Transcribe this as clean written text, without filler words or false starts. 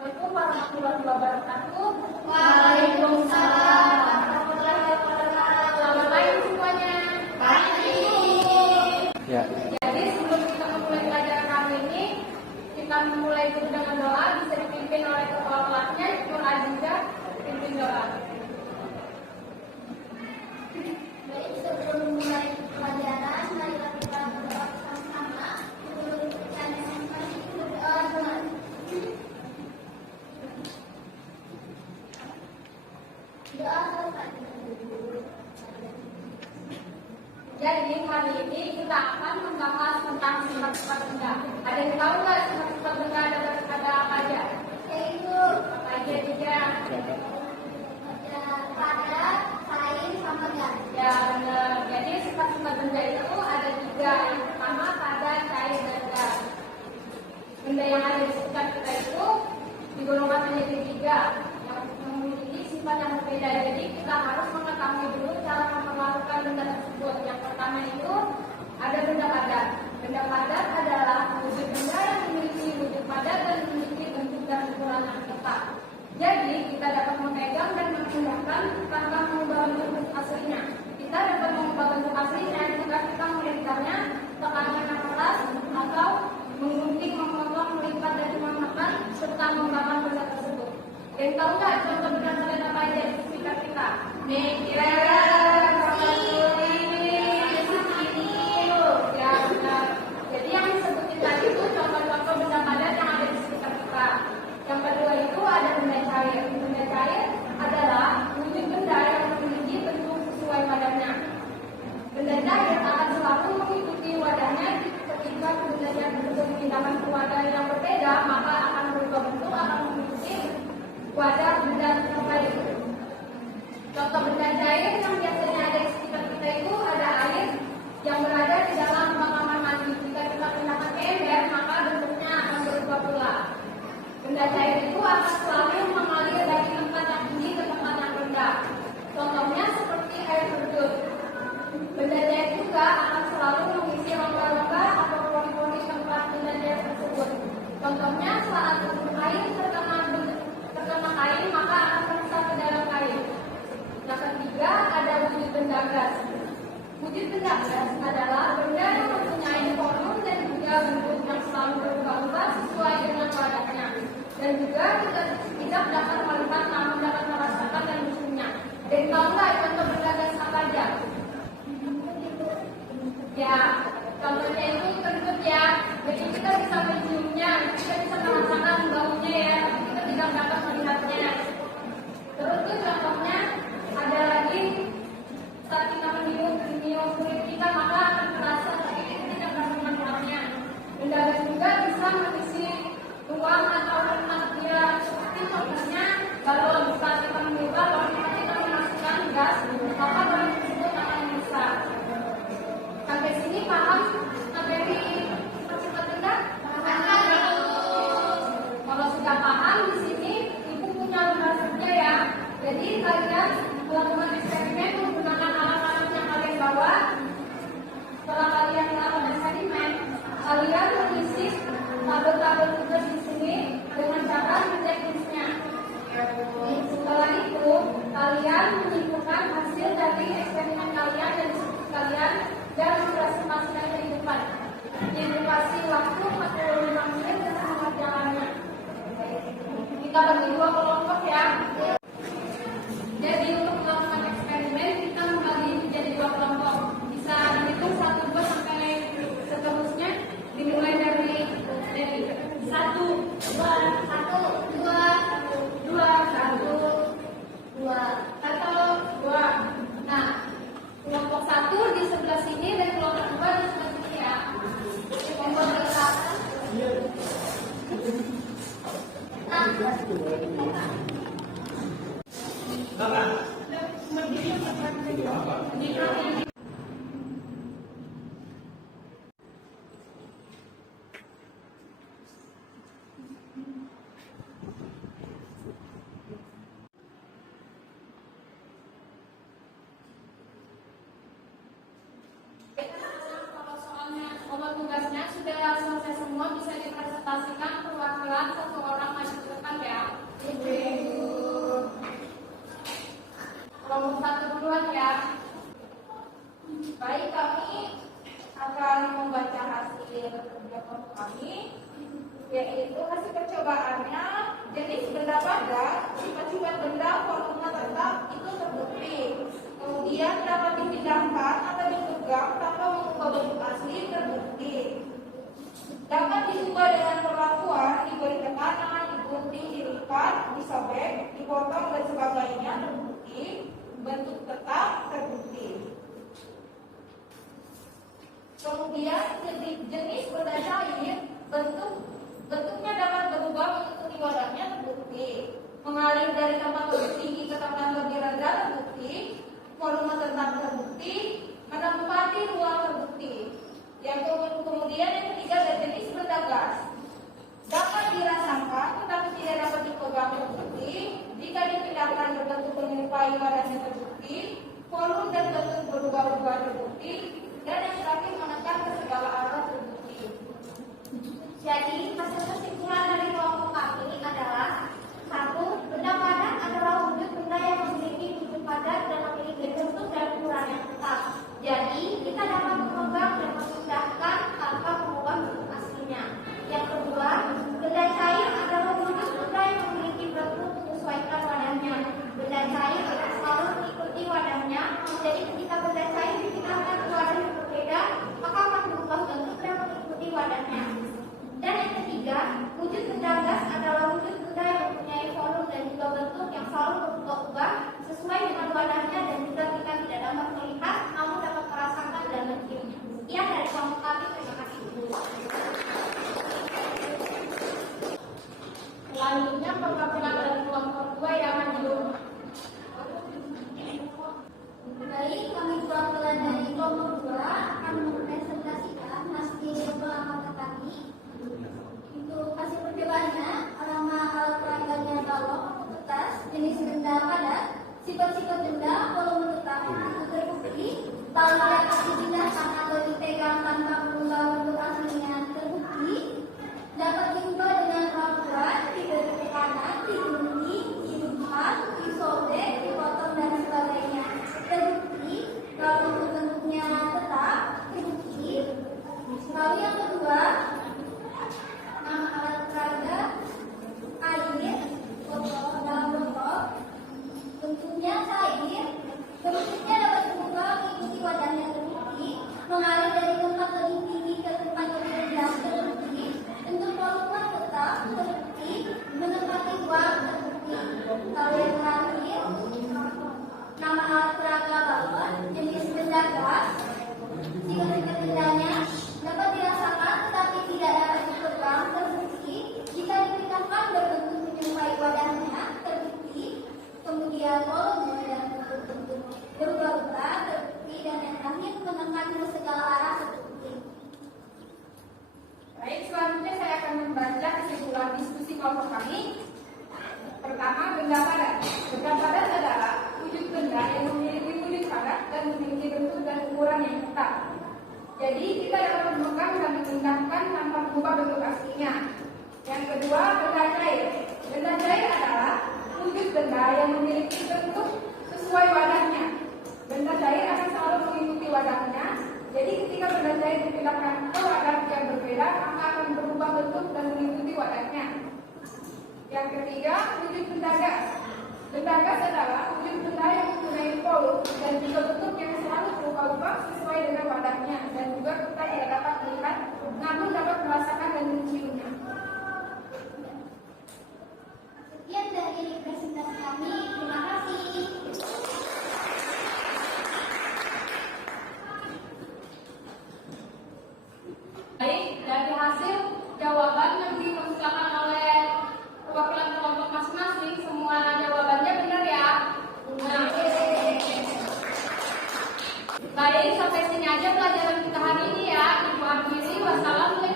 Assalamualaikum warahmatullahi wabarakatuh. Waalaikumsalam warahmatullahi wabarakatuh. Selamat pagi semuanya. Pagi. Ya. Jadi sebelum kita memulai pelajaran kali ini, kita memulai dulu dengan doa, bisa dipimpin oleh kepala kelasnya, Ibu Aziza, pimpin doa. Baik, sebelum memulai pelajaran, marilah kita berdoa bersama-sama. Guru dan SMP itu berdoa dengan doa selesai. Jadi hari ini kita akan membahas tentang sifat-sifat benda. Ada yang tahu nggak sifat-sifat benda ada apa aja? Yaitu Apa aja juga? pada, kain, sama gas. Ya benar. Jadi sifat-sifat benda itu ada tiga. Yang pertama pada, cair, dan gas. Benda yang ada di sekitar kita itu digolongkan menjadi tiga yang memiliki sifat yang berbeda. Jadi kita harus mengetahui dulu cara memperlakukan benda tersebut. Yang pertama itu ada benda padat. Benda padat adalah wujud benda yang memiliki wujud padat dan memiliki bentuk dan ukuran yang tetap. Jadi kita dapat memegang dan memindahkan tanpa mengubah bentuk aslinya. Kita dapat mengubah bentuk aslinya jika kita mengendarnya tekanan yang keras atau menggunting, memotong, melipat dan menekan serta membakar benda tersebut. Dan tahu nggak contoh benda-benda apa aja di sekitar kita? Ya benar. Jadi yang disebutin tadi itu contoh-contoh benda padat yang ada di sekitar kita. Yang kedua itu ada benda cair. Benda cair adalah wujud benda yang memiliki bentuk sesuai wadahnya. Benda cair akan selalu mengikuti wadahnya. Ketika benda yang tersebut dipindahkan ke wadah yang berbeda, maka akan berubah bentuk, akan mengikuti wadah benda terkait. Contoh benda cair yang biasanya ada di sekitar kita itu ada air yang berada di dalam kamar mandi. Jika kita pindahkan ke ember, maka bentuknya akan berubah pula. Benda cair itu akan selalu mengalir dari tempat yang tinggi ke tempat yang rendah. Contohnya seperti air terjun. Benda cair juga akan selalu mengisi rongga-rongga atau ruang-ruang di tempat benda cair tersebut. Contohnya saat air terkena kain, maka akan meresap ke dalam kain. Yang ketiga ada wujud benda gas. Wujud benda gas adalah benda yang mempunyai volume dan juga bentuk yang selalu berubah-ubah sesuai dengan wadahnya. Dan juga kita tidak dapat melihat namun dapat merasakan dan menciumnya. Dan tahu nggak contoh benda gas apa aja? Ya, contohnya itu kentut ya. Jadi kita bisa menciumnya, kita bisa merasakan baunya ya, tapi kita tidak dapat melihatnya. Terus tuh contohnya ada lagi saat kita meniup kulit kita maka akan terasa tapi kita tidak dapat melihatnya. Benda gas juga bisa mengisi ruang atau tempat dia seperti contohnya balon. Saat kita meniup balon, kita memasukkan gas, maka balon tersebut akan besar. Sampai sini paham materi sifat benda? Kalau sudah paham di sini, ibu punya lembar kerja ya. Jadi kalian melakukan eksperimen menggunakan alat-alat yang kalian bawa. Setelah kalian melakukan eksperimen, kalian mengisi tabel-tabel tugas di sini dengan cara menchecklistnya. Setelah itu, kalian menyimpulkan hasil dari eksperimen kalian dan diskusi kalian dan mempresentasikannya di depan. Dikasih waktu 45 menit untuk mengerjakannya. Kita bagi dua kelompok ya. Jadi untuk melakukan eksperimen kita membagi menjadi dua kelompok. Bisa dihitung 1, 2 sampai seterusnya. Dimulai dari 1, 2, 1, 2, 2, 1, 2, 2. Nah, kelompok 1 di sebelah sini dan kelompok 2 di sebelah sini ya. Kelompok dekat. Kalau tugasnya sudah selesai semua bisa dipresentasikan perwakilan satu orang maju ke depan ya. kelompok 1 duluan ya. Baik, kami akan membaca hasil kerja kelompok kami, yaitu hasil percobaannya jenis benda padat, sifat-sifat benda, volume tetap itu terbukti. Kemudian dapat dipindahkan atau dipegang tanpa mengubah bentuk asli terbukti. Dapat diubah dengan perlakuan diberi tekanan, digunting, dilipat, disobek, dipotong dan sebagainya terbukti. Bentuk tetap terbukti. Kemudian jenis benda cair, bentuknya dapat berubah mengikuti wadahnya terbukti. Mengalir dari tempat lebih tinggi ke tempat lebih rendah terbukti. Volume tetap terbukti. Menempati ruang terbukti. Kemudian yang ketiga adalah jenis benda gas. Dapat dirasakan tetapi tidak dapat dipegang terbukti. Jika dipindahkan berbentuk menyerupai wadahnya terbukti. Volume dan bentuk berubah-ubah terbukti. Dan yang terakhir menekan ke segala arah terbukti. Jadi hasil kesimpulan dari kelompok kami adalah: 1. Benda padat adalah wujud benda yang memiliki wujud padat dan memiliki bentuk dan ukuran yang tetap. Jadi kita dapat memegang dan memindahkan tanpa mengubah bentuk aslinya. Yang kedua, benda cair adalah wujud benda yang memiliki bentuk menyesuaikan wadahnya. Benda cair akan selalu mengikuti wadahnya. Jadi ketika benda cair dipindahkan ke wadah yang berbeda, maka akan berubah bentuk dan mengikuti wadahnya. Dan yang ketiga, wujud benda gas adalah wujud benda yang mempunyai volume dan juga bentuk yang selalu berubah-ubah sesuai dengan wadahnya dan juga kita tidak dapat melihat, namun dapat merasakan dan menciumnya. Sekian dari kelompok kami, terima kasih. Selanjutnya perwakilan dari kelompok 2 yang maju. Baik, kami perwakilan dari kelompok 2 akan mempresentasikan hasil pengamatan kami. Untuk hasil percobaannya, nama alat peraganya balok, kertas, jenis benda padat, sifat-sifat benda, volume tetap itu terbukti. Kalau dapat dipindahkan atau dipegang tanpa mengubah bentuk aslinya terbukti. Dapat diubah dengan perlakuan, diberi tekanan, digunting, dilipat, disobek, dipotong dan sebagainya terbukti. Lalu bentuknya tetap terbukti. Lalu yang kedua, nama alat peraga air botol dalam botol, bentuknya cair, bentuknya dapat berubah mengikuti wadahnya terbukti. Mengalir dari tempat lebih tinggi ke tempat lebih rendah terbukti. Bentuk volume tetap terbukti. Menempati ruang terbukti. Lalu yang terakhir, nama alat peraga balon, jenis benda gas, sifat-sifat bendanya dapat dirasakan tetapi tidak dapat dipegang terbukti. Jika dipindahkan berbentuk menyerupai wadahnya terbukti. Kemudian volume dan bentuk berubah-ubah terbukti. Dan yang terakhir menekan ke segala arah terbukti. Baik, selanjutnya saya akan membaca kesimpulan diskusi kelompok kami. Pertama, benda padat. Benda padat adalah wujud benda yang memiliki wujud padat dan memiliki bentuk dan ukuran yang tetap. Jadi kita dapat memegang dan memindahkan tanpa mengubah bentuk aslinya. Yang kedua, benda cair. Benda cair adalah wujud benda yang memiliki bentuk sesuai wadahnya. Benda cair akan selalu mengikuti wadahnya. Jadi ketika benda cair dipindahkan ke wadah yang berbeda, maka akan berubah bentuk dan mengikuti wadahnya. Yang ketiga, wujud benda gas. Benda gas adalah wujud benda yang mempunyai volume dan juga bentuk yang selalu berubah-ubah sesuai dengan wadahnya, dan juga kita tidak dapat melihat, namun dapat merasakan dan menciumnya. Sekian dari presentasi kami. Terima kasih. Baik, dari hasil jawaban yang dipersilakan oleh perwakilan kelompok masing-masing, semua jawabannya benar ya? Benar. Baik, sampai sini aja pelajaran kita hari ini ya. Ibu akhiri, wassalamualaikum.